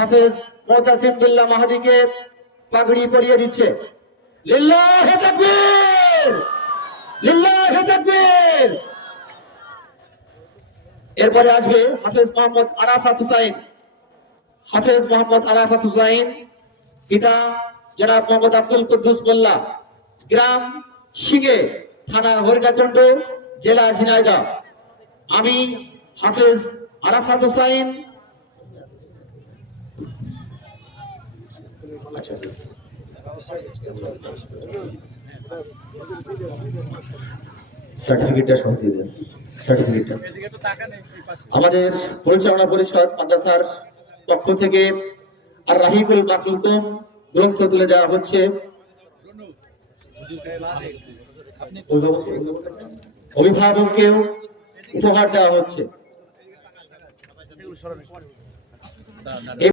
হাফেজ মুতাসিম বিল্লাহ মাহাদিকে পাগড়ি পরিয়ে দিচ্ছে। লিল্লাহি তাকবীর, লিল্লাহি তাকবীর। এরপরে আসবে হাফেজ মোহাম্মদ আরাফাত হুসাইন। হাফেজ মোহাম্মদ আরাফাত হুসাইন, পিতা জনাব মোহাম্মদ আব্দুল কুদ্দুস মোল্লা, গ্রাম শিগে, থানা হরিণাকুণ্ড, জেলা ঝিনাইদহ। আমি হাফেজ আরাফাত হুসাইন সার্টিফিকেটটা সহ দিয়ে দেন। সার্টিফিকেটটা আমাদের পরিচালনা পরিষদ মাদ্রাসার পক্ষ থেকে আর রাহিকুল মাকলুকুম গ্রন্থ তুলে দেওয়া হচ্ছে। অভিভাবককেও উপহার দেওয়া হচ্ছে।